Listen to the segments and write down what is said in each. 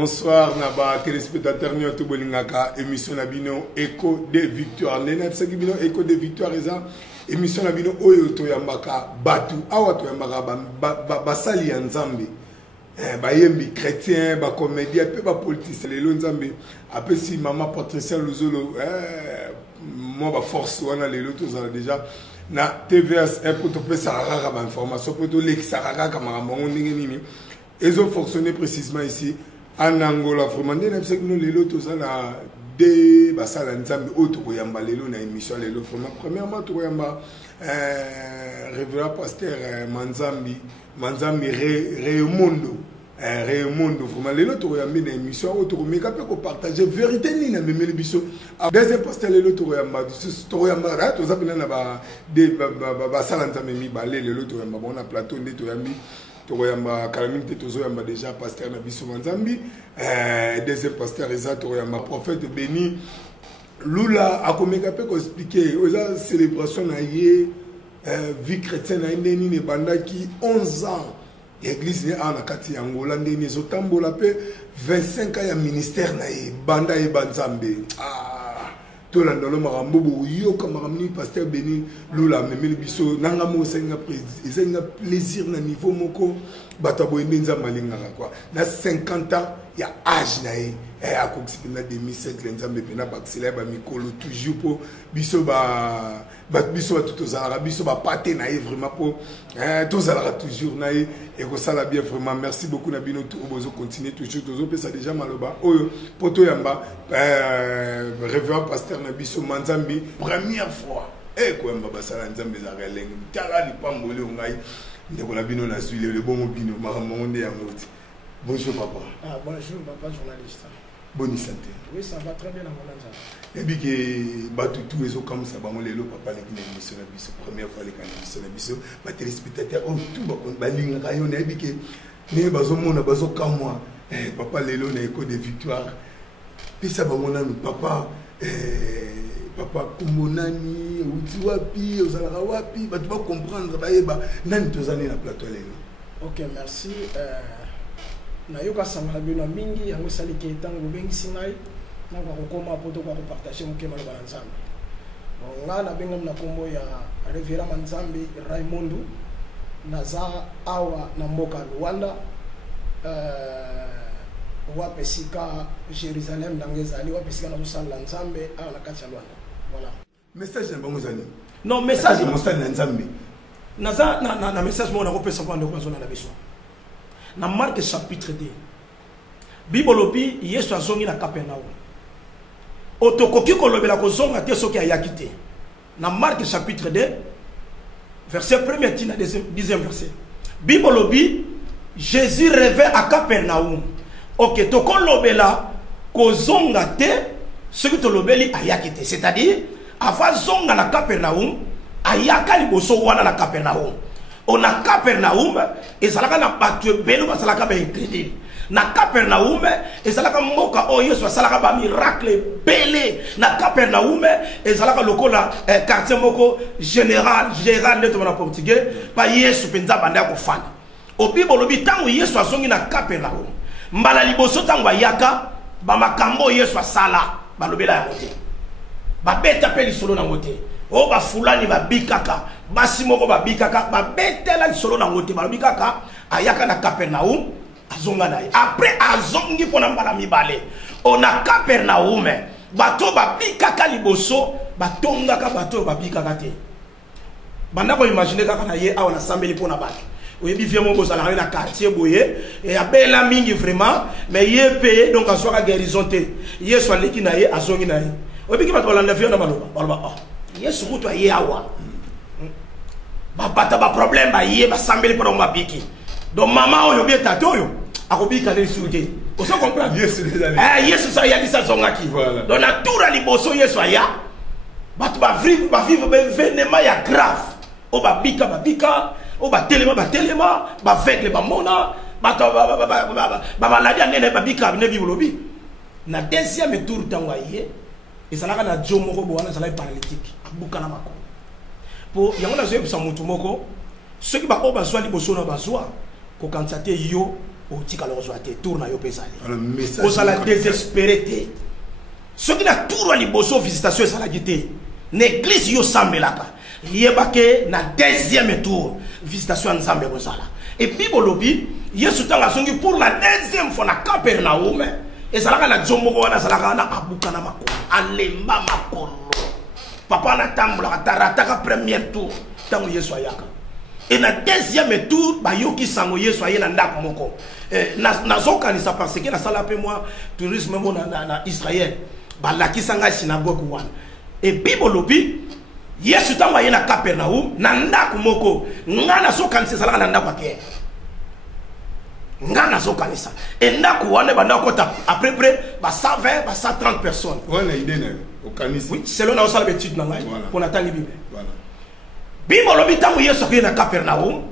bonsoir Naba téléspectateurs nous tout bolingaka émission Nabino Écho des Victoires. Nenapsa Bino Écho des Victoires eza émission Nabino oyo to yambaka batu awa to yambaka basali ya Nzambe. Bayembi chrétien, ba comédien, pe ba politicien lelo Nzambe. Après si maman Patricia Luzolo moi ba force wana lelo to za déjà na TVS un peu to pe saraka ba information pe to l'exaraka kama mongo ndenge nini. Ils ont fonctionné précisément ici en Angola. Vraiment, nous avons lelo tous na de basala nzambe auto koyamba lelo na émission lelo. Vraiment, premièrement to koyamba révérend pasteur Manzambi Raymond. Raymond vraiment lelo to koyamba na émission auto komeka pe ko partager vérité ni na memeli biso. Deuxième pasteur lelo to koyamba to zapina na ba de basala nzambe mi balé lelo to koyamba bona plateau ndi to yambi. Toyamba calamité tozoyamba déjà pasteur Nabiso Manzambi deuxième pasteur eza toyamba prophète béni Lula akomeka pe ko expliquer oza célébration na ye vie chrétienne na ndeni ne bandaki 11 ans église ne ana kati ya Angola ndeni zotambola pe 25 ans ya ministère na ye banda ye banzambe tout le monde a dit que pasteur Béni Lula memeli biso nanga mo senga plaisir na niveau moko batabo ndenza malinga quoi na 50 ans il y a âge na e a kokisipina 2007 l'enzambe pena baxila ba mikolo toujours pour biso ba biso tout aux arabes biso ba paté na vraiment pour tous arabes toujours na et ko sala bien vraiment merci beaucoup na bino tout bozo continuer toujours tozo pesa déjà maloba oyo poto yamba révérend pasteur na biso Manzambi première fois ko yamba basala nzambe za releng tala di pambole ngai ndeko na bino na suile le bon bino mamonde ya moti. Bonjour papa. Bonjour papa journaliste. Bonne santé. Oui, ça va très bien dans mon âge. Et puis que batu tout les comme ça ba molelo papa les émission na biso première fois les émission na biso ba téléspectateurs tout ba linga ka yone et puis que ne bazo mona bazo kamwa papa lelo na Écho des Victoires. Puis ça ba mona papa papa kumonani uti wapi ozalaka wapi batu ba comprendre ba yeba nani tozani na plateau lelo. OK, merci. Nayoka sangala bino mingi yango sali ke tango bengisi ngai na ko koma poto ko partager mo kema na Nzambe. Nga na bengo na kombo ya révérend Manzambi Raymond naza awa na mboka Rwanda wa pesika Jérusalem ndangezali wa pesika na musala Nzambe awa na kati ya Rwanda. Voilà. Message na bango zani. Non, message mo musala Nzambe. Naza na message mo na ko pesa pande ko zona na biso. Na Marc chapitre 2 Bibolobi Yesu azongi na Capernaum otokoki kolobela kozonga te soki ayaki te na Marc chapitre 2 verset 1er tina 10e verset Bibolobi Jésus revint à Capernaum. OK, tokolobela kozonga te soki tolobeli ayaki te, c'est-à-dire avant zonga na Capernaum ayaka liboso wana na Capernaum. On a Capernaum et ça na battu belo ba salaka ba incrédule na Capernaum et ça la moka o Yesu salaka ba miracle belé na Capernaum et ça la lokola quartier moko général net na portugais pa Yesu penza banda ko fana o Bible bi tango Yesu azongi na Capernaum mbala liboso tango ayaka ba makambo Yesu sala ba lobela ya mote ba beta pe lisolo na mote o ba fulani ba bikaka basi moko ba bikaka ba betela solo na ngote ba bikaka ayaka na Capernaum azonga na après azongi pona mbala mibale ona Capernaum bato ba bikaka liboso batonga ka bato ba bikaka te banda ko imaginer kaka na ye awa na sambeli pona bato oyebi vie mo bozala na quartier boye et abela mingi vraiment mais ye payé donc asoka guérison te Yesu aleki na ye azongi na ye oyebi ki bato balanda vie na baloba Yesu kutu aye awa bata ba problème ba ye ba sambeli pour ma biki donc maman oyo bien tato yo akobika le soute on se comprend Yesu Yesu ça ya disa zongaki donc na tour ali boso Yesu aya batu ba vivre événement ya grave o ba bika o ba telema ba vegle ba mona batu ba maladie nene ba bika ne bibolobi na deuxième tour tango aye et ça la na jomo ko bona ça la paralytique abuka na mako pour yango na zoye sa mutu moko ceux qui ba o bazwa liboso na bazwa ko kantate yo otika lozwa te tour na yo pesali alors message ozala désespéré te soki na tour ali boso visitation ezalaki te na église yo sambelaka yebake na deuxième tour visitation ya nzambe kozala et puis bolobi yesu ntango azongi pour la deuxième fois na Capernaum ezalaka na jomoko wana azalaka na abuka na makolo alemba makolo papa natambolaka tarataka première tour ntango yesu ayaka et na deuxième tour bayoki sango yesu aye na ndako moko nazokanisa parce que nasala mpe mwa tourisme mo na Israël balakisa ngai synagogue wana et puis bolobi yesu ntango aye na Capernaum na ndako moko nga nazokanisa ezalaka na ndako ya Pierre nga nazokanisa et ndako wana bandako kota à peu près 120 130 personnes voilà idée na okanisa oui selon na osala étude na ngai pour natali bible voilà bible lobi ntango yesu aye na Capernaum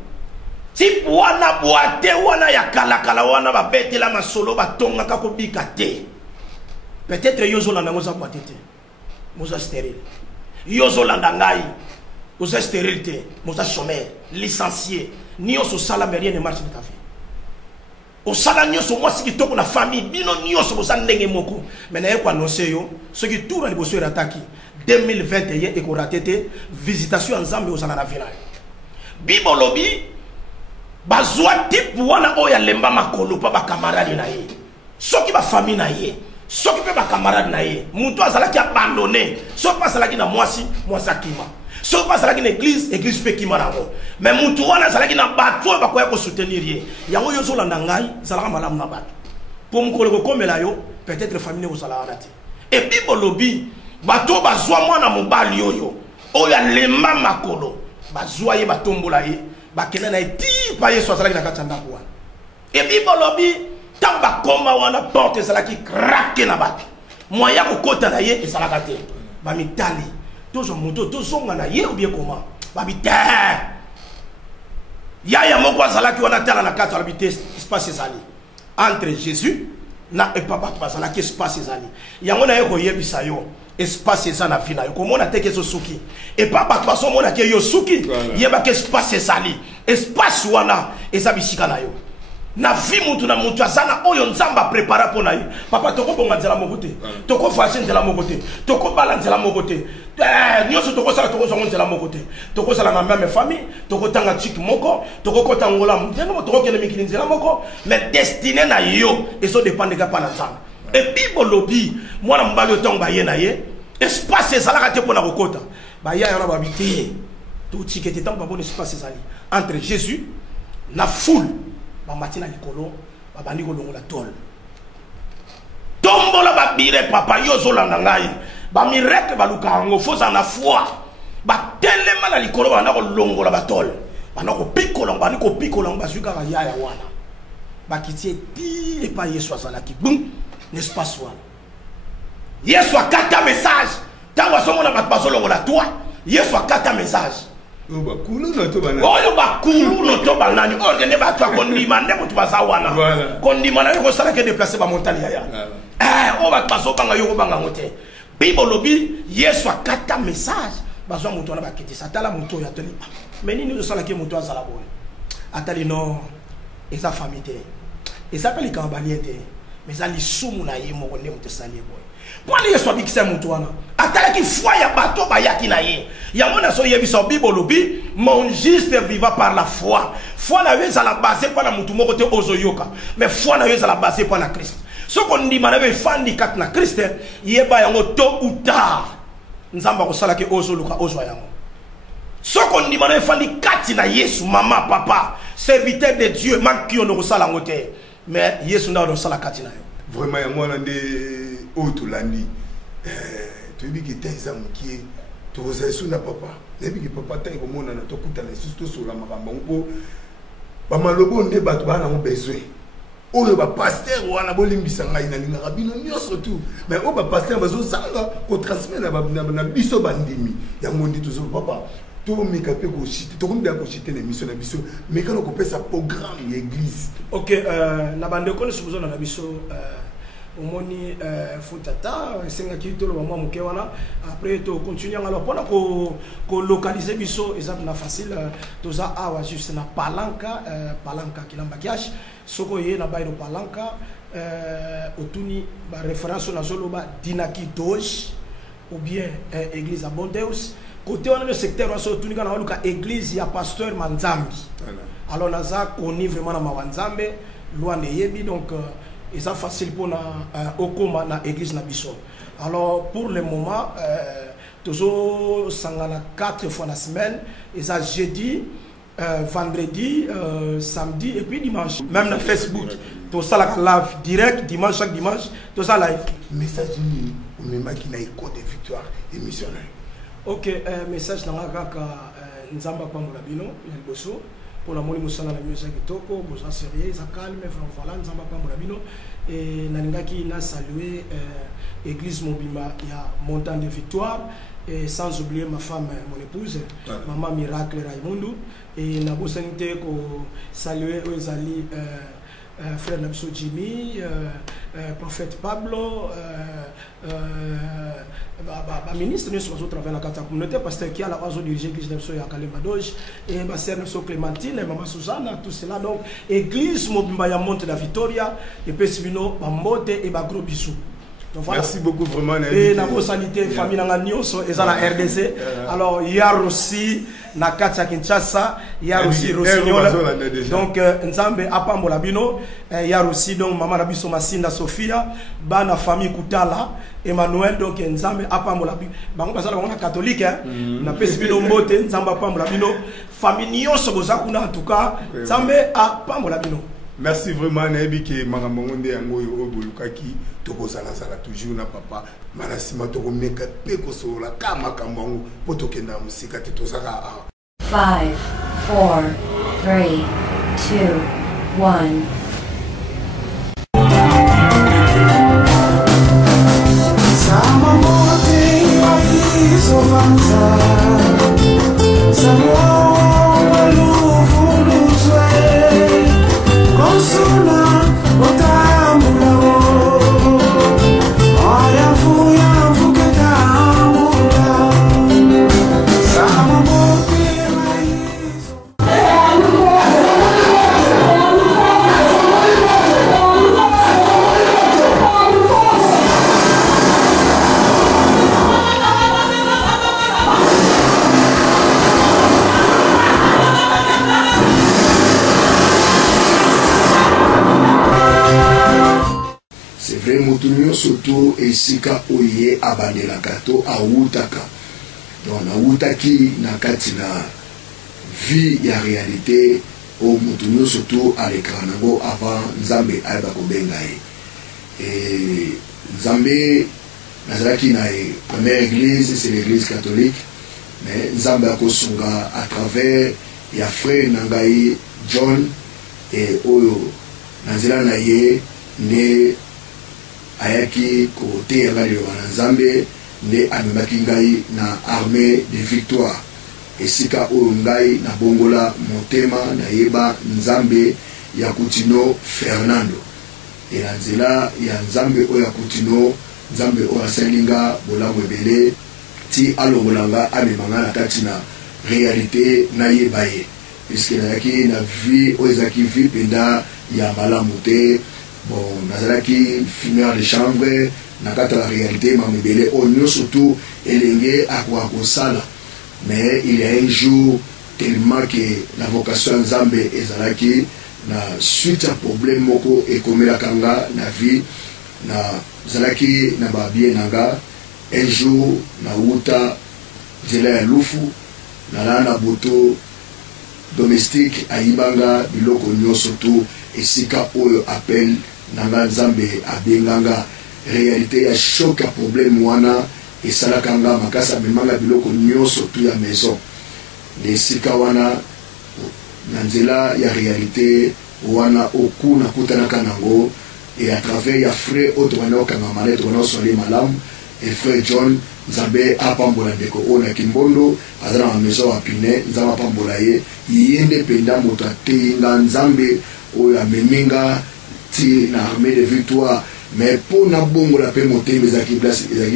ti wana boate wana ya kalakala wana babetela masolo batongaka kobika te peut-être yozolanda ngo za boate te moza stérile yozolanda ngai oza stérile te moza chômeur licencié nyonso sala mais rien ne marche de ta vie osala nyonso mwasi kitoko na famille bino nyonso boza ndenge moko mais naye ko annoncer yo soki tour na liboso erataki 2021 ekorate te visitation ya nzambe ozala na vie na yo bible lobi bazwa tipe wana oyo alemba makolo mpa bakamarade na ye soki bafamille na ye soki mpe bakamarade na ye mutu azalaki abandone soki mpe azalaki na mwasi akima soki mpe azalaki na église mpe kima nango mais mutu wana azalaki na bato oyo bakoya kosoutenir ye yango yo ozolanda ngai ezalaka malamu na bato mpo mokolo kokomela yo peut-être famille kozala wana te et bible lobi bato bazwa mwana mobali oyo alemba makolo bazwa ye batombola ye bakende na eti pa yesu azalaki na kati ya ndako wana ebible lobi ntango bakoma wana porte ezalaki krake na bato moya kokota na ye ezalaka te bamitali tozwa moto tozonga na ye obie koma babi te yaya moko azalaki wana tala na kati alobi te espace ezali entre jésus na epa bato bazalaki espace ezali yango na ye koyebisa yo espace eza na vie na yo komona teke ezosuki epa bato bazomonaki yo suki yebaki espace ezali espace wana eza bisika na yo na vie mutu na mutu aza na oyo nzambe aprépara mpo na ye papa tokobonga nzela moko te tokovage nzela moko te tokobala nzela moko te nyonso tokosala tokozwango nzela moko te tokozala na meme famille tokotanga chiki moko tokokota ngola ndenge mo tokokende mikili nzela moko mais destiné na yo ezodépendeka mpa na nzambe ebible lobi mwana mobali oyo ntango baye na ye espace ezalaka te mpo na kokota baya yana babi te totike te ntango babona espace ezali entre jésus na foule bamati na likolo babandi kolongola tole tombola babire papa yo ozolanda ngai bamireke baluka yango foza na foi batelema na likolo banda kolongola batole banda kopikola bandi kopikola bazwi kaka yaya wana bakiti eti epa yesu azalaki bum l'espace wana yesu akata message ntango azomona bato bazolongola toi yesu akata message oyo bakulu to banani ordene bato akondima nde moto baza wana kondima na yo kosalaki déplace bamontali yaya oyo bato bazobanga yo kobangango te bible lobi yesu akata message bazwa moto wana bakitisa atala moto oyo atali mais nini ozosalaki moto azala boye atali no eza famille te eza mpe likama balie te mais eza lisumu na ye moko nde moto esali ye boye mpona yesu abikisa moto wana atalaki foi ya bato bayaki na ye yango na so yebisa bible lobi mon juste vivant par la foi foi na yo ezala base mpo na motu moko te ozoyoka mais foi na yo ezala base mpo na kriste soko ndima na yo efandi kati na kriste yeba yango tôt ou tard nzambe akosalaki ozoluka ozwa yango soko ndima na yo efandi kati na yesu mama papa serviteur de dieu maki yo nokosala yango te mais yesu nde odosala kati na yo vraiment ya mwana nde oyo tolandi toyebiki te eza mokie tokozala esu na papa nayebiki papa ntangi komonana tokutana lisusu tosola makambo yango mpo bamalobo nde bato baa nango besoin oyo bapaster wana bolimbisa ngai nalingaka bino nyonso tu mais oyo bapaster bazozanga kotransmet na biso bandimi yango nde tozolo papa tomeka mpe koshite tokomibela koshite na émission na biso mekana kopesa programme ya église ok na bandeko nyonso bozona na biso omoni futata senga ki to lo mwa muke wana après to continuer alors pona ko localiser biso exemple na facile toza awa juste na palanka palanka kilamba kiash soko ye na bailo palanka otuni ba référence na zoloba dinaki doge ou bien église à bon Deus côté on a le secteur on otuni kana waluka église ya pasteur Manzambi alors naza koni vraiment na mawanzambe loin de yebi donc et ça facile pour na okoma na église na biso. Alors pour le moment toujours sangana 4 fois la semaine et ça jeudi vendredi samedi et puis dimanche même na Facebook tout ça la live direct dimanche chaque dimanche tout ça live message ni on m'a qui na écho de victoire émission. OK message na kaka nzamba pa mulabino ya boso pour la moni musala na musique kitoko boza sérieux ça calme voilà nzamba pa mulabino et nalingaki na saluer église Mobimba ya montagne de victoire et sans oublier ma femme mon épouse maman Miracle Raimundo et na bosanité ko saluer Ozali frère Namso Jimmy prophète Pablo ministre de soins au travail dans la communauté pasteur qui a la base dirigée l'église de ya Kalemba Doge et ma sœur Namso Clémentine et maman Susanna tout cela donc église Mobimba ya Monte la Victoria et pesibino ba mbote et ba gros bisous. Voilà. Merci beaucoup vraiment. Et la sanité famille na nyonso et la RDC. Alors il y a aussi na Katia Kinshasa, il y a aussi Rossignol. Donc nzambe apambola bino, il y a aussi donc maman na biso Masinda Sophia, bana famille Kutala, Emmanuel donc nzambe apambola bino. Bango basala on catholique hein. Na pesi bino mbote nzambe apambola bino, famille nyonso boza kuna en tout cas, nzambe apambola bino. Merci vraiment nayebi ke makambo yango oyo bolukaki tokozala zala toujours na papa manasima to komeka pe kosola ka makambo yango po tokenda musika te tozaka 5 4 3 2 1 Motunyo soto esika oye abandela kato awutaka donc na wutaki na kati na vie ya réalité o motunyo soto alekana nango avant nzambe ayeba kobenga et nzambe nazalaki na première église c'est l'église catholique mais nzambe akosunga à travers ya frère nangai John et oyo nazela na ye ne ayaki kote ya bali wana nzambe nde amemaki ngai na armée de victoire esika oyo ngai na bongola motema na yeba nzambe ya Kutino Fernando et na nzela ya nzambe oyo ya Kutino nzambe oyo asalinga bolamu ebele ti alongolanga amemanga na kati na réalité na yeba ye puisque nayaki na vie oyo ezalaki vie penda ya malamu te. Bon, nazalaki fumeur de chanvre, nakata la réalité, mamibele, on surtout elenge akwako sala. Mais il y a un jour, tellement que la vocation Nzambe ezalaki, na suite à problème moko et comme la kanga, na vie, na zalaki na babie nanga, un jour, na wuta, zela ya lufu, na lana boto, domestique, aibanga, biloko nyo surtout, et sika oyo appelle, nanga nzambe abenganga réalité ya choc à problème wana et salakanga makasa memanga biloko nyonso tu ya maison les sika wana nanzela ya réalité wana oku na kutana kanango et à travers ya frère autre wana okanga malet wana soli malam et frère John nzambe apambola ndeko ona kimbondo azala na maison apine nzamba apambola ye yende penda moto ateinga nzambe oyo ameminga na armée de victoire mais pour na bongo la pe moté mais ezaki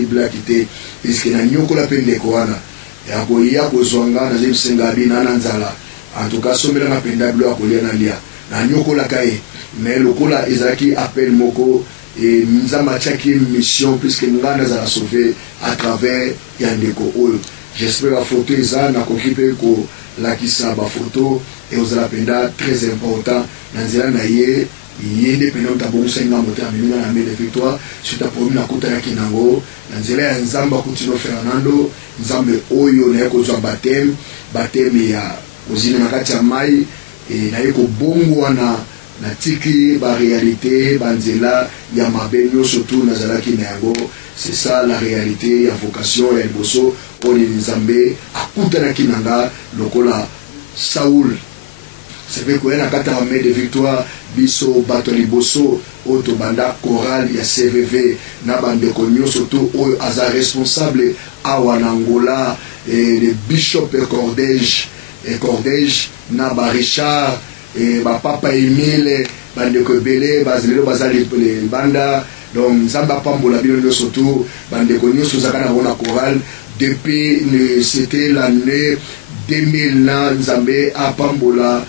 black ité puisque na nyoko la pe ndeko wana ya kolia kozwanga na zebisenga bina na nzala en tout cas somela na penda blo akolia na lia na nyoko la kai mais lokola ezaki appel moko et nzamba tchaki mission puisque ngana za la sauver à travers yandeko oyo j'espère la photo eza na kokipe ko la kisa ba photo et aux penda très important na nzela na ye yende pena utabongusa nga moto amina na mele victoire sur ta promis na kota ya kinango na nzela ya nzamba Coutinho Fernando nzambe oyo na yako zwa batem ya ozina na kati ya mai et na yeko bongo na tiki ba réalité banzela ya mabenyo surtout na zalaki na yango. C'est ça la réalité ya vocation ya liboso oni nzambe akuta na kinanga lokola Saoul. C'est vrai qu'on a kata de victoire biso bato liboso auto banda chorale ya CVV na bande konyo surtout o aza responsable awa na Angola et le bishop et cordège na ba Richard et ba papa Emile bande ko belé bazelo bazali les banda donc nzamba pambola bino surtout bande konyo sozaka na bona chorale depuis c'était l'année 2000 na nzambe apambola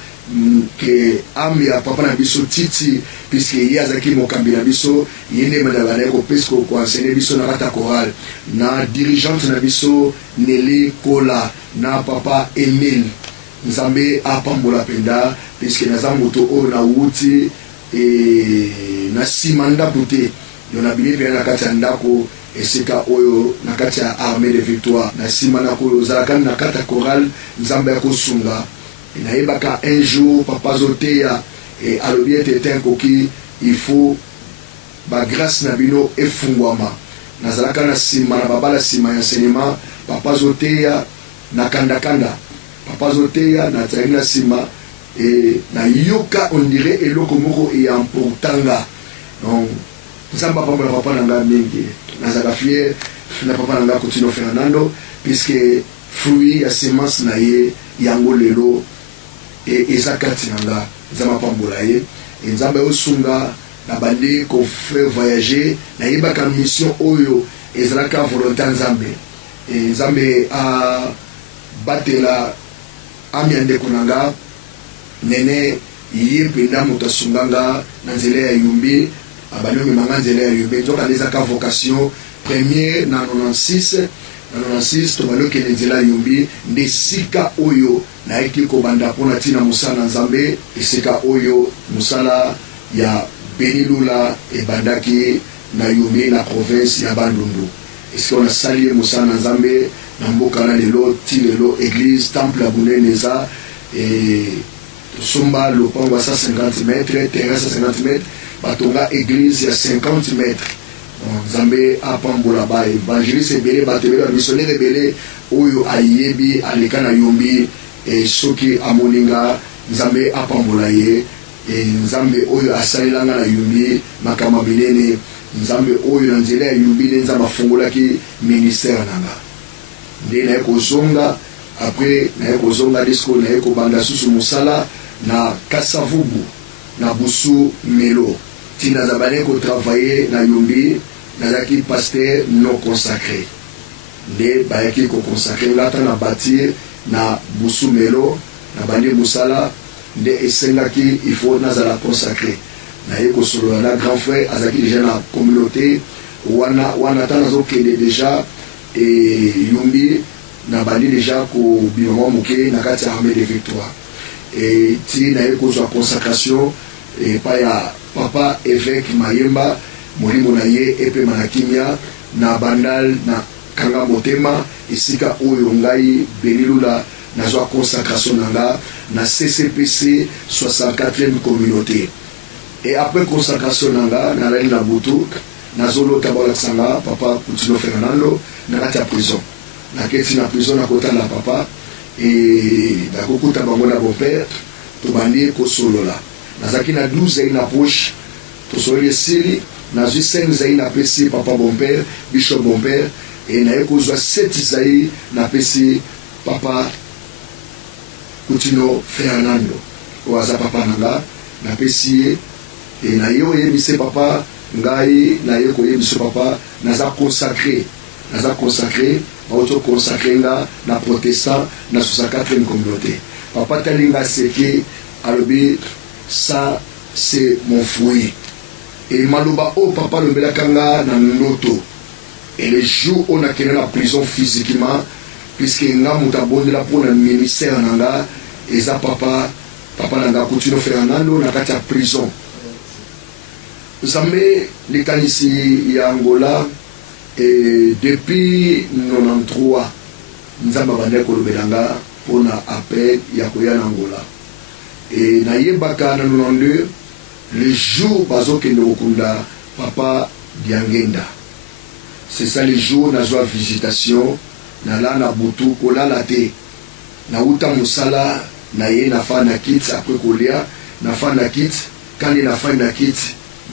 que ami ya papa na biso titi puisque il y a zaki mokambi na biso yene madala ko pesco ko enseigner biso na kata chorale na dirigeante na biso Nelly Kola na papa Emile nzambe apambola penda puisque na zamoto o na wuti e na simanda puté yona bini pe na kata ndako esika oyo na kati ya armée de victoire na simana ko zalaka na kata chorale nzambe ya kosunga inaibaka un jour papa zoteya et alobi était koki il faut ba grâce na bino efungwama nazalaka na sima na babala sima ya enseignement papa zoteya na kanda papa zoteya na tsari na sima et na yoka on dirait eloko moko e importanga donc nzamba papa nanga mingi nazaka fier na papa nanga Coutinho Fernando puisque fruit ya semence na ye yango lelo et ezakati nanga nzamba pambola ye et nzamba osunga na bandi ko faire voyager na yebaka mission oyo ezalaka volonté nzambe et nzambe a batela amiande kunanga nene yependa mutasunganga na nzela ya yumbi abano manga nzela ya yumbi nzoka ezaka vocation premier na 96 to baloke nzela yumbi ndesika oyo na eki ko banda pona tina musala nzambe esika oyo musala ya Benilula e bandaki na yumbi na province ya Bandundu esika on a sali musala nzambe na mboka na lelo ti lelo église temple abuneneza et somba lopango 150 mètres terrain 150 mètres batonga église ya 50 mètres nzambe apambola ba évangéliste ebele bato ebele bamissionnaire ebele oyo ayebi aleka na yumbi e soki amoninga nzambe apambola ye e nzambe oyo asalelanga na yumbi makambo minene nzambe oyo na nzela ya yumbi nde nzambe afungolaki ministère nanga nde naye kozonga après naye kozonga disco naye kobanda susu mosala na Kasavubu na Busu Melo tina zabane ko travailler na yumbi nazaki pasteur non consacré nde bayaki ko consacré ngata na bâtir na Busu Melo na bandi musala nde esengaki il faut nazala consacré na yeko solo na grand frère azaki déjà na communauté wana tanazo kende déjà et yumbi na bandi déjà ko binomo moké na kati armée de victoire et ti na yeko zo consacration et pa ya papa évêque Mayemba molimo na ye epe manakimia na bandal na kanga motema esika oyo ngai Benilula na zo consacration nanga na CCPC 64e communauté et après consacration nanga na la butu na zolo tabala sanga papa Coutinho Fernando na kati ya prison na keti na prison na kota na papa et da kokuta bango na bon père to bandi ko solola nazaki na 12 na poche to soli sili na 5 na pesi papa bon père bishop bon père et na eko 7 na pesi papa Coutinho Fernando oaza papa nanga na pesi et na yo yebise papa ngai na ye ko yebiso papa naza consacré auto consacré nga na protestant na 64e communauté papa talinga seke alobi ça c'est mon fruit et maloba o papa lobela kanga na ndoto et les jours on a quitté la prison physiquement puisque nga mutabondela pour le ministère nanga et ça papa nanga continue faire nando na kati ya prison Zambé likanisi ya Angola et depuis 93 nzamba bande kolobelanga pona appel ya koya na Angola et na yebaka na 92 le jour bazokende kokunda papa Biangenda c'est ça les jours na joie visitation na la na butu kolala te na uta musala na ye na fa na kit après kolia na fa na kit quand il na fa na kit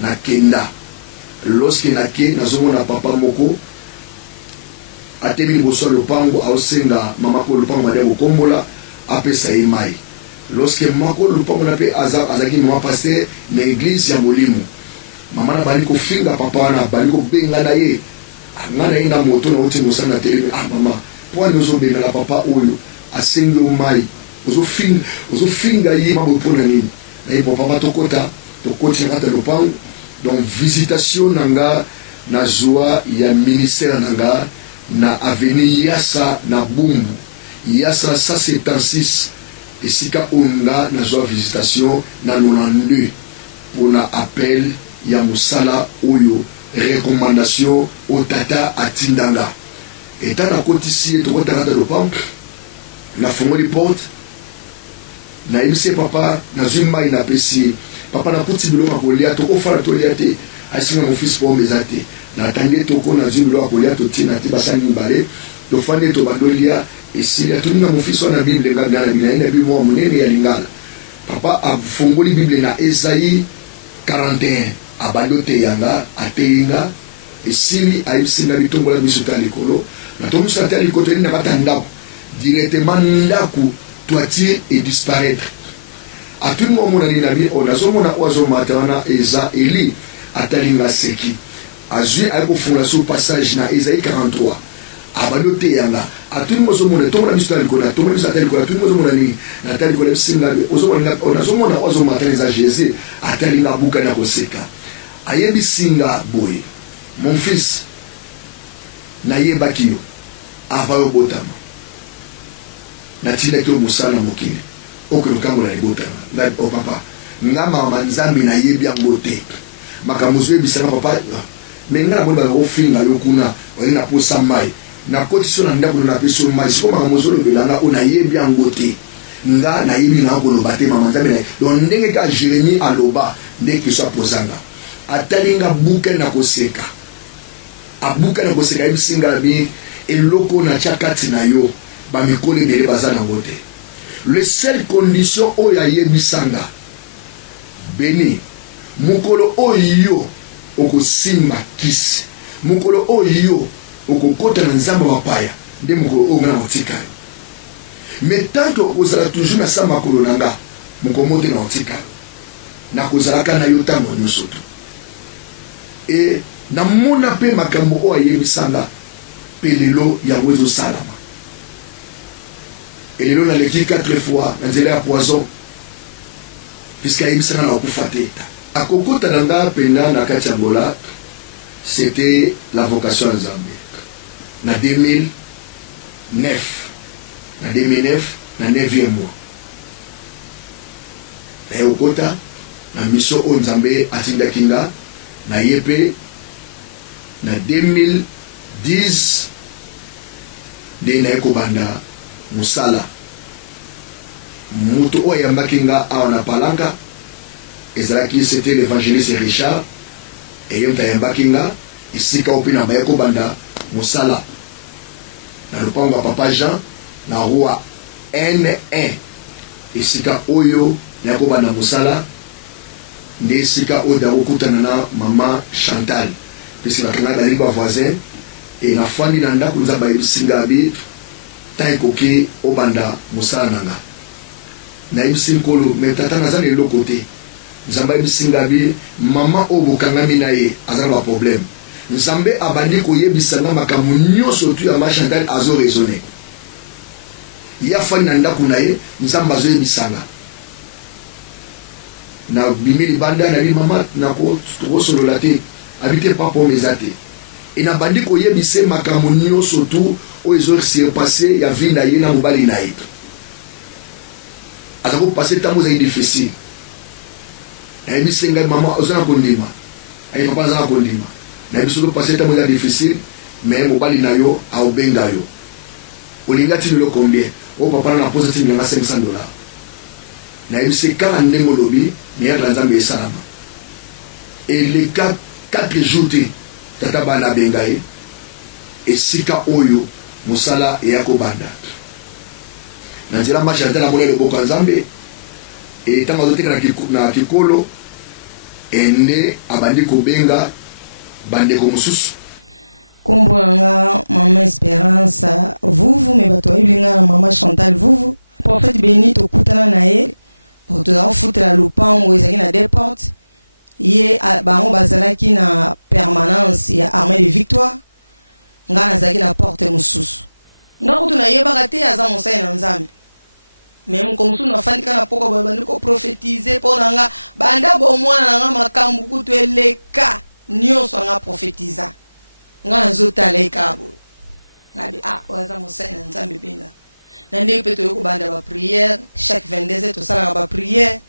na kenda lorsque na ke nazomona papa moko atemi liboso lopango aosenga mama ko lopango mademo kombola apesa ye mai lorsque mako lopango na pe azaki mama pasteur na église ya molimo mama na bali ko finga papa na bali ko benga na ye ngana ye na moto na oti mosana tele mama po anozo benga la papa oyo asengi o mai ozo finga ye mabo pona nini na ye papa tokota na lopango. Donc visitation nanga na joie ya ministère nanga na avenue Yassa na Bumbu Yassa ça c'est en 6 et sika onga na joie visitation na 92 pour na appel ya musala oyo recommandation au tata atindanga et tana kotisi to kota na lopango na fongoli porte na imse papa na zuma ina pesi papa na kuti bilo makolia to ko fara to liate asinga mon fils pour mezate na tande to ko na zuma bilo makolia to tina ti basani mbale to fande to bandolia et si ya to mon fils na bible ngana na bible mo munene ya lingala papa a fongoli bible na Esaïe 41 abadote yanga ateinga et si a isinga bitongola bisuta likolo na to bisuta likolo ni na batanda directement ndaku toiture et disparaître à tout le moment on a zomona oiseau matana eza eli atalinga seki azui aiko fula sur passage na Esaïe 43 abalote yanga à tout le monde zomona tomona bistal ko na tomona bistal ko tout le monde zomona ni na tali ko singa ozomona on a zomona oiseau matana eza Jésus atalinga buka na koseka ayebi singa boy mon fils na yebaki yo avayo botama na tina kyo musala mokili okelo kango na libota na o papa ngama manzambi na yebi angote makamuzo ebisana papa menga bo ba ofinga yokuna oyina posa mai na kotiso na ndako na peso mai siko makamuzo lebelanga ona yebi angote nga na yebi na ngolo bate mama nzambi na don ndenge ka Jérémie aloba ndeke so posanga atalinga buke na koseka abuka na koseka ebisinga bi eloko na chakati na yo ba mikole bele bazana ngote le seule condition oya yebisanga beni mukolo oyo okosimba kisi mukolo oyo okokota na nzamba mapaya nde mukolo oyo na otika mais tant que ozala toujours na samba kolonanga mukomote na otika na kozala kana yo tango nyonso tu et na mona pe makambo oyo yebisanga pelelo ya wezo salama. Et les gens ont 4 fois dans à poison puisqu'il y a eu ça dans à Koko Tananga pendant la Kachangola c'était la vocation en Zambie en 2009 na 9e mois et au Kota la mission en Zambie à Tindakinga na Yepe na 2010 de na Ekobanda musala muto oya mbakinga awana palanga ezalaki c'était l'évangéliste Richard et yemta yambakinga isika opina bayeko banda musala na lupango papa Jean na roi N1 isika oyo yako banda musala nde isika oda okutana na mama Chantal puisque la kana baliba voisin et na fandi na ndako nzaba ibisinga bi taikoki obanda musala nanga na ibisinkolo metata nazana le côté nzambe bisingabi mama obokangami na ye azala ba problème nzambe abandi koyebisanga makambo nyonso tu ya ma Chantal azo raisonner ya fani na ndako na ye nzambe azo yebisanga na bimili banda na bi mama na ko solola te habite pas pour mes athées et na bandi koyebise makambo nyonso tu o ezo se passer ya vie na ye na mobali na ye azako passer temps za difficile et bisenga mama ozana kondima ay papa zana kondima na biso ko passer temps za difficile mais mobali na yo a obenga yo olinga ti le combien o papa na poser ti nga $500 na bise kala ndemo lobi ni ya nzambe esalama et les 4 jours tata bana bengaye esika oyo musala yako banda na nzela ma Chantal na molelo boko nzambe e tanga zotika na kikolo ende abandi kobenga bande ko mususu Komboanga Maman Espérance vous me bato ibinga Maman Chantal vous prophète béni to kutana na ye to na futa la lupango ezaki na deux portes ye bango bazalaki na permanence ya armée de victoire nga nazalaki na porte mususu ndako tunayebaka te aza mosali na nzambe mais mokomusu nafandika na poko babandi ko prophétiser mpo na nga banda bomwana na nga makambo kutu eleka nyonso anga prophétisa nga nazotala eka boye ngabi oaza mosali na nzambe bena na ndenge mpe toyoko banda baprière chaque 22 tosalaka baprière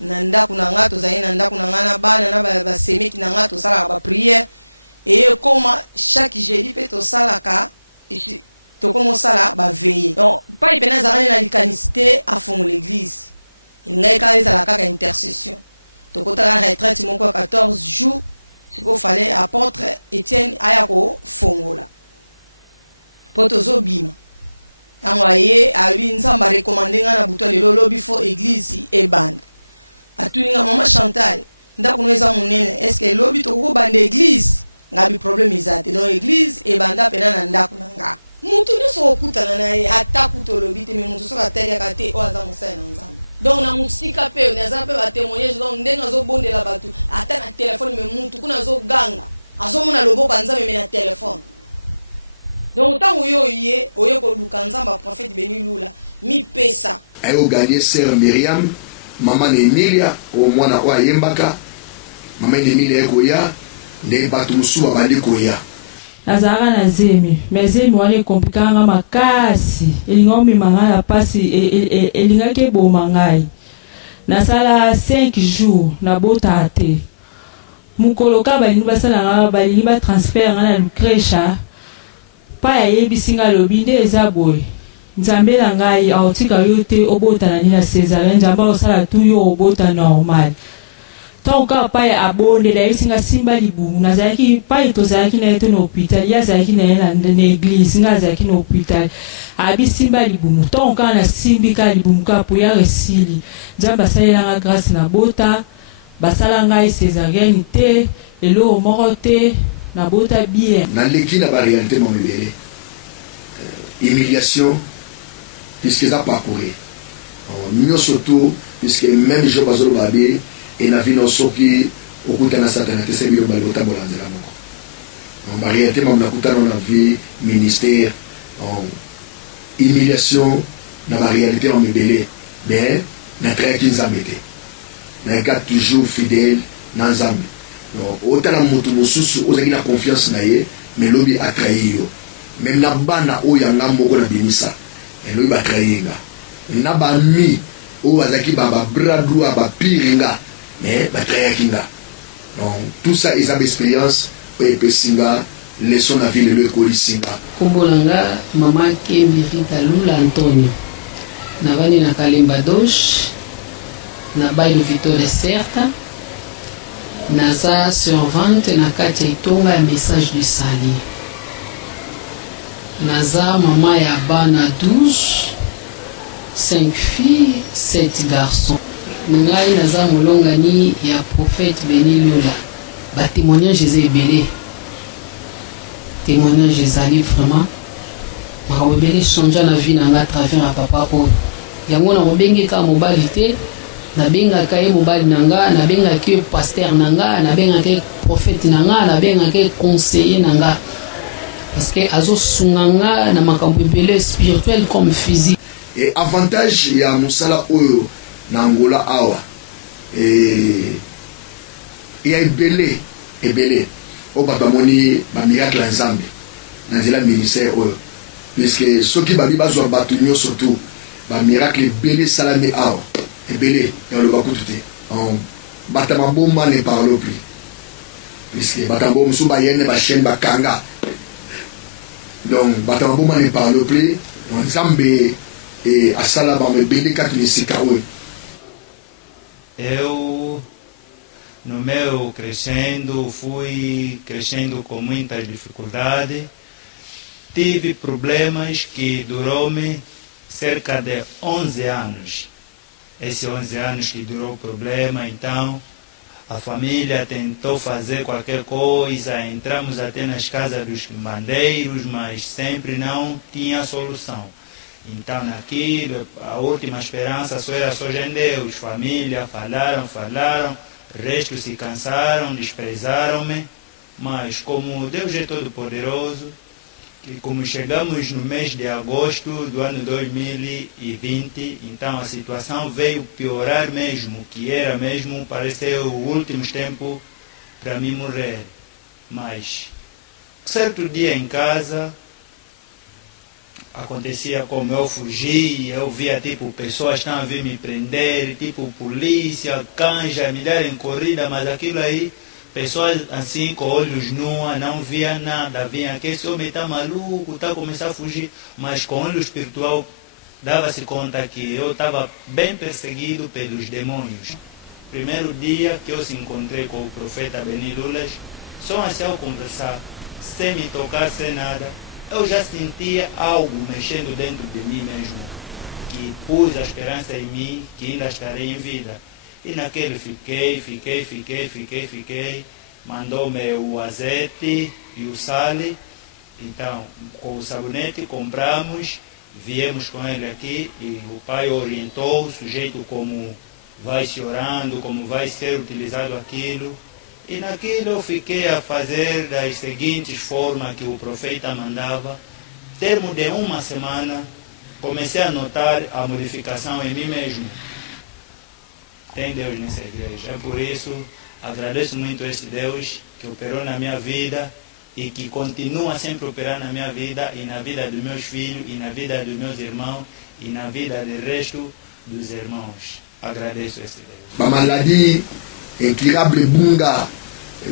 na ndako na nga tozali na ndako na nga na bana na basemeki na nga tosalaka baprière et koma chaque jeudi mpe tosalaka tokoma osala baveille donc pas ipena ezalani na likanisité afongo l'église elingai kaka ezala kaka intercession tokotaka retraite moko ya 14 jours siko fale apôtre Etienne aya kofongola mpo tozobima ntango aye abi nzambe arekomande nga na butu lelo lobi fo église ebanda atuninga Maman Chantal ndako no eza monene est ce que lobi tokobanda église ngabi problème eza te donc église ebanda pena na ndako na nga mutu nyonso okutana na ye ata kutolobi te me mutu soki ataliaka te oyo aza mosali na nzambe donc na mosika mpe naza mpe batémoignage donc ndenge azobondela bato ata na telefone me mutu kuna azoganga azomona loboko ya nzambe me na telefone donc ntango oyo ye oyo koluka nzambe prophète Béni Lula mipesa ayo gagné sœur Myriam mama na Emilia o mwana oyo ayembaka mama na Emilia ekoya nde bato mosusu babandi koya nazalaka na zemi mais zemi wana ekomplikanga makasi elinga omema ngai na pasi elingaki eboma ngai nasala 5 jours nabotaka te mokolo ka balingi basalanga balingi batransfert nga na Lucretia pa yayebisi nga lobi nde eza boye nzambe na ngai aotika yo te obotana ni na Césarien nzambe osala tu yo obota normal tonka paye abondela yesinga simba libumu nazalaki paye tozalaki na yeto na hôpital yazalaki na ye na église nga azalaki na hôpital abi simba libumu tonka na simbi ka libumu ka po ya resili nzambe asalelanga grâce na bota basala ngai césarienne te eloko moko te na bota bien naleki na baréalité momebele humiliation puisque eza parcourir nyonso tu puisque même jo bazoloba be et na vie soki okutana satana te sebi yobali otambola nzela moko baréalité mam nakutana na vie ministère humiliation na baréalité momebele mais natrayaki nzambe te nayaka toujours fidèle na nzambe otala moto mosusu ozalaki na confiance na ye mais lobi atrahi yo même na bana oyo yanga moko na bimisa lobi batrahi nga na bami oyo bazalaki babras droit bapire nga mais batrayaki nga donc tout ça eza baexpérience oyo epesi nga leson na vie lelo ekolisi nga kombola nga mama Kembi Rita Lula Antonio navandi na Kalemba Dosh na bailo Victoire Certa naza servante na kati ya itonga ya message du sali naza mama ya bana 12 5 filles 7 garçons ngai naza molongani ya prophète Béni Lula batémoignage eza ebele témoignage ezali vraiment makambo ebele changea na vie na nga à travers ya papa oyo yango na mobenge kaka mobali te nabengaka ye mobali na nga, nabengaka ye pasteur na nga, nabengaka ye prophète na nga, nabengaka ye conseiller na nga, parce que azosunga nga na makambo ebele spirituel comme physique. Et avantage ya musala oyo na Angola awa ya ebele o baba moni ba miracle nzambe na nzela ministère oyo, puisque soki babi bazwa batu nyonso tu ba miracle ebele salami awa ebele ya lo bakutu te. Batama bomba ne parle plus, puisque batama bomba musu ba yene ba chaîne ba kanga, donc batama bomba ne parle plus. Nzambe asala ba ebele kati sika oyo. Eu, no meu crescendo, fui crescendo com muitas dificuldades. Tive problemas que durou-me cerca de 11 anos. Esses 11 anos que durou o problema, então a família tentou fazer qualquer coisa, entramos até nas casas dos mandeiros, mas sempre não tinha solução. Então naquilo, a última esperança só era só em Deus. Família falaram, resto se cansaram, desprezaram-me, mas como Deus é todo poderoso, que como chegamos no mês de agosto do ano 2020, então a situação veio piorar mesmo, que era mesmo, pareceu os últimos tempos para mim morrer. Mas certo dia em casa acontecia como eu fugi, eu via tipo pessoas estão a vir me prender, tipo polícia, canja, me darem corrida, mas aquilo aí, pessoas assim com olhos nus, não via nada, vinha que esse homem está maluco, está a começar a fugir, mas com olho espiritual dava-se conta que eu estava bem perseguido pelos demônios. Primeiro dia que eu se encontrei com o profeta Beni Lulas, só assim ao conversar, sem me tocar, sem nada, eu já sentia algo mexendo dentro de mim mesmo, que pus a esperança em mim, que ainda estarei em vida. E naquele fiquei, mandou-me o azeite e o sal, então com o sabonete compramos, viemos com ele aqui e o pai orientou o sujeito como vai se orando, como vai ser utilizado aquilo. E naquilo eu fiquei a fazer das seguintes formas que o profeta mandava. Termo de uma semana, comecei a notar a modificação em mim mesmo. Tem Deus nessa igreja. É por isso, agradeço muito a esse Deus que operou na minha vida e que continua sempre a operar na minha vida e na vida dos meus filhos e na vida dos meus irmãos e na vida do resto dos irmãos. Agradeço a esse Deus. Ma maladie incurable bunga,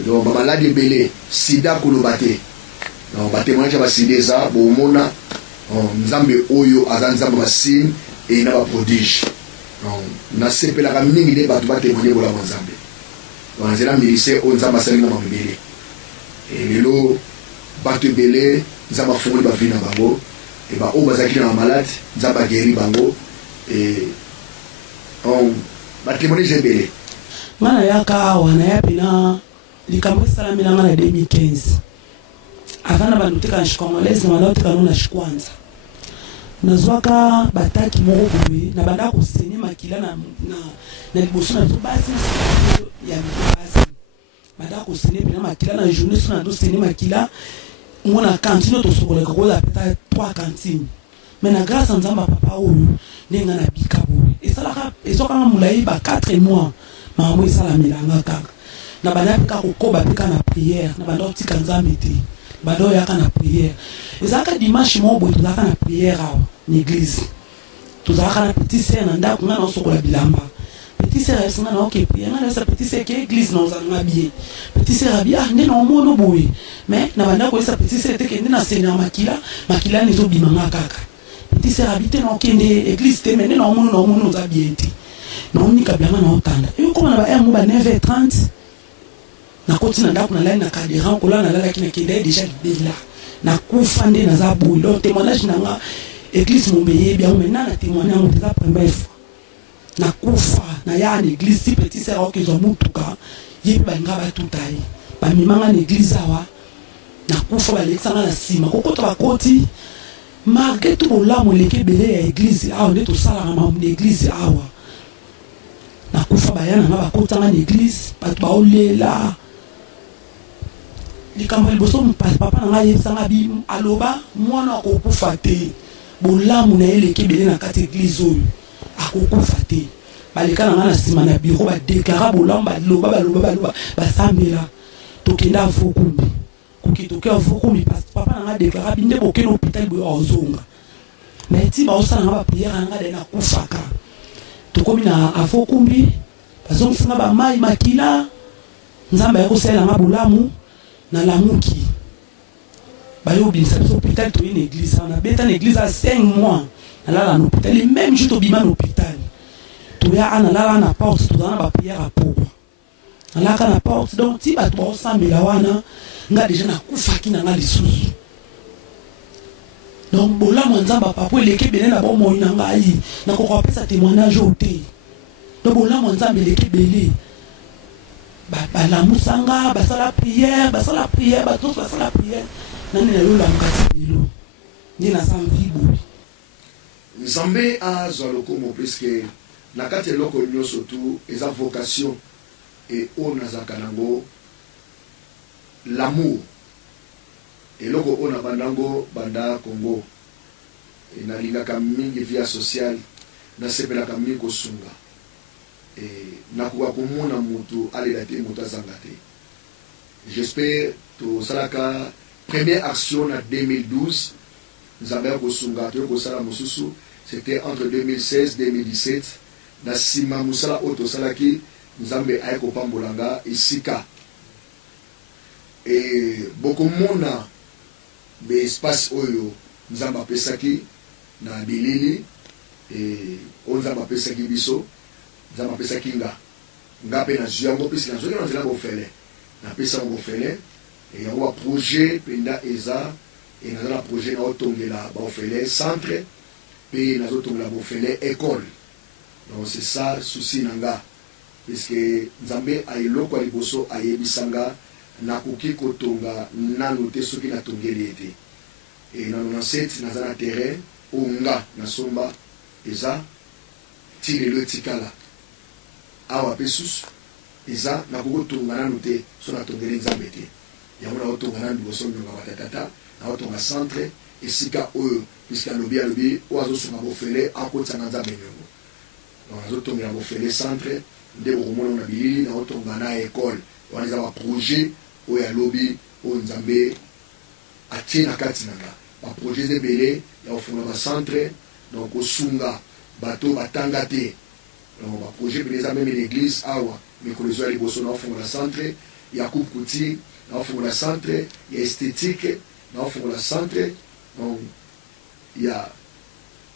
donc ma maladie belé, sida kulubate. Donc ba témoignage ba sideza bo mona nzambe oyo azanza ba signe et na ba prodige. Donc na sepela ka mingi de ba ba témoigner bola nzambe. Donc nzela milise o nzamba sali na mabele. Et lelo ba te belé nzamba fungoli ba vina bango et ba o bazaki na malade nzamba guéri bango et on ba témoigner belé. Ngana yaka wana yapina likambo salamina ngana 2015 avana bantu tika nshikongolezi na tika nuna shikwanza nazwaka bataki moko boye na banda ko seni makila na liboso na basi na seni ya basi banda ko seni bina makila na journée so na do seni makila mona kantino to sokola ko la peta 3 cantines mais na grâce à nzamba papa oyo nenga na bika boye esalaka ezoka mulai ba 4 mois maman esalamilanga kaka na banda pika kokoba pika na prière na banda otika nzambe te bando yaka na prière ezaka dimanche mo boye tozaka na prière awa na église tozaka na petit sœur na ndako nga na osokola bilamba petit sœur esinga na oke prière nga na sa petit sœur ke église na ozanga bien petit sœur abi nde na omono boye mais na banda ko esa petit sœur te kende na sena makila ni to bimanga kaka petit sœur abi te na okende église te mais nde na omono za bien te na omika bianga na otanda e ko na ba heure mo ba 9h30 na koti na ndako na lali na cadran kola na lala kina kende déjà libela na kufa nde na za boule donc témoignage na nga église mombeye bien maintenant na témoigner on déjà première fois na kufa na ya na église si petit sœur oke zo mutuka yebi banga batutai ba mimanga na église awa na kufa ba lexanga na sima kokota ba koti malgré tout la moleke belé ya église awa nde to sala na église awa bakufa bayana nga bakotanga na église bato baolela likambo liboso papa na ngai yebisanga aloba mwana akokufa te bolamu na ye leki ebele na kati église oyo akokufa te baleka na nga na nsima na biro badeklara bolamu baloba basambela tokenda avokumbi koki toke avokumbi papa na nga deklara binde boke na hôpital boyo ozonga na eti baosala nga bapriere na nga de nakufaka tokomi na avokumbi bazongisinga bamai makila nzambe akosalela nga bolamu na lamuki bayobimisa biso hôpital toye na église wana beta na église à 5 mois nalala na hôpital et même jour tobima na hôpital toya a nalala na porte tozala na bapriere apokwa nalaka na porte donc ti bato baosambela wana nga deja nakufaki na nga lisusu donc bolamu ya nzambe papa eleki ebele na bomoi na ngai nakoka apesa témoignage oyo te donc bolamu ya nzambe eleki ebele balamusanga basala prière bato basala prière nani na yo lamuka ti lelo nde naza mvi bobi nzambe azwa lokomo puiske na kati eloko nyonso tu eza vocation et oyo nazalaka nango l'amour eloko oyo na bandango banda Congo nalingaka mingi via sociale nasepelaka mingi kosunga nakoka komona moto alela te moto azanga te j'espère tosalaka première action na 2012 nzambe akosunga toyo kosala mosusu c'était entre 2016 2017 na nsima mosala oyo tosalaki nzambe aye kopambolanga esika bokomona espace oyo nzambe apesaki na bilili oyo nzambe apesaki biso nzambe apesaki nga mpe nazwi yango mpesi nazoki na nzela bofele napesa yango bofele yango baprojet mpenza eza naza na projet naotongela baofele centre mpe nazotongela bofele école donc c'est ça souci na nga puisque nzambe aeloko ya liboso ayebisanga nakoki kotonga nano te soki natongeli ye te na 97 naza na terrain oyo nga nasomba eza ti lelo etikala awa mpe susu eza nakokotonga nano te so natongeli nzambe te yango naotonga nano liboso nyonga batatata naotonga centre esika oyo puisque alobi oyo azosunga bofele akotisanga nzambe nyongo donc nazotongela bofele centre nde bokomona na bilili naotonga na école wana eza baprojet oyo alobi oyo nzambe atie na kati na nga baprojet ebele ya kofungola bacentre donc kosunga bato batanga te donc baprojet ebele eza meme l'église awa mikolo ezo ya liboso naofungola centre ya coupe couture naofungola centre ya esthétique naofungola centre donc ya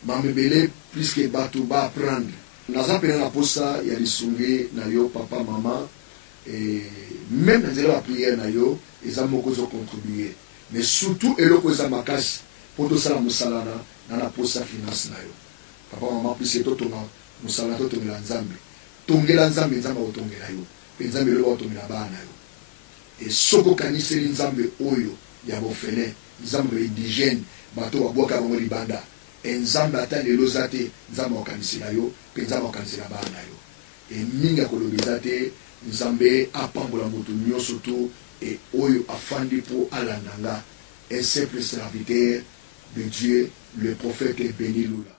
mamebele puisque bato baapprendre naza pena na posa ya lisungi na yo papa mama même na nzela ya prière na yo eza moko ezocontribue mais surtout eloko eza makasi mpo tosala mosala na posa finance na yo papa mama puisque totonga mosala na totongela nzambe tongela nzambe nzambe akotongela yo mpe nzambe eloko akotongela bana na yo soki okaniseli nzambe oyo ya bofele nzambe indigène bato babwaka bango libanda nzambe ata lelo eza te nzambe akokanisela yo mpe nzambe akokanisela bana na yo mingi akoloba eza te nzambe apambola moto nyonso to oyo afandi mpo alanda nga un simple serviteur de Dieu le prophète Béni Lula.